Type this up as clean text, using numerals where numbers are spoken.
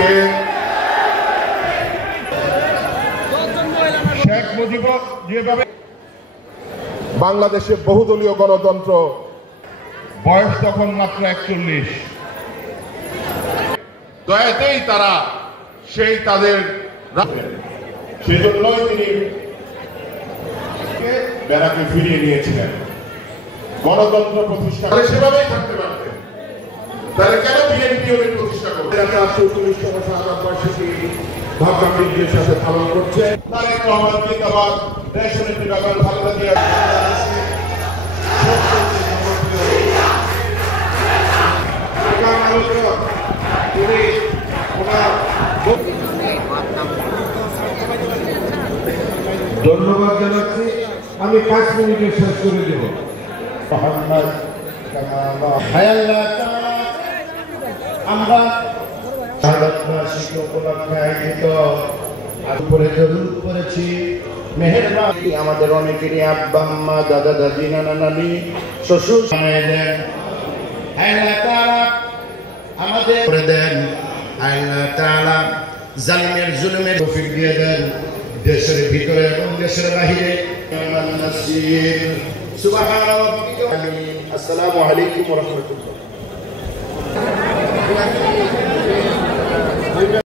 আজকে শেখ মুজিব যেভাবে বাংলাদেশে বহুদলীয় গণতন্ত্র, বয়স তখন মাত্র 41, দয়াতেই তারা সেই তাদের সেজন্যই তিনি বেড়াকে ফিরিয়ে নিয়েছিলেন, গণতন্ত্র প্রতিষ্ঠা করে সেভাবেই থাকতে পারতেন। তাহলে কেন বিএনপি ওদের প্রতিষ্ঠা করবে? ৪৪তম শাহাদাত বার্ষিকী ভাবগাম্ভীর্যের সাথে পালন করছে। তারেক রহমান জিন্দাবাদ, দেশনেত্রী বেগম খালেদা জিয়া ধন্যবাদ জানাচ্ছি। আমি 5 মিনিটে শেষ করে দেব। আমরা করেছি মেহেরবানি আমাদের অনেকেরই আব্বা আম্মা দাদা দাদি নানা নানি শ্বশুর আমাদের করে দেন। আল্লাহ তাআলা জালিমের জুলুমের তৌফিক দিয়ে দেন, দেশের ভিতরে এবং দেশের বাহিরে। আসসালামু আলাইকুম ওয়া রাহমাতুল্লাহ।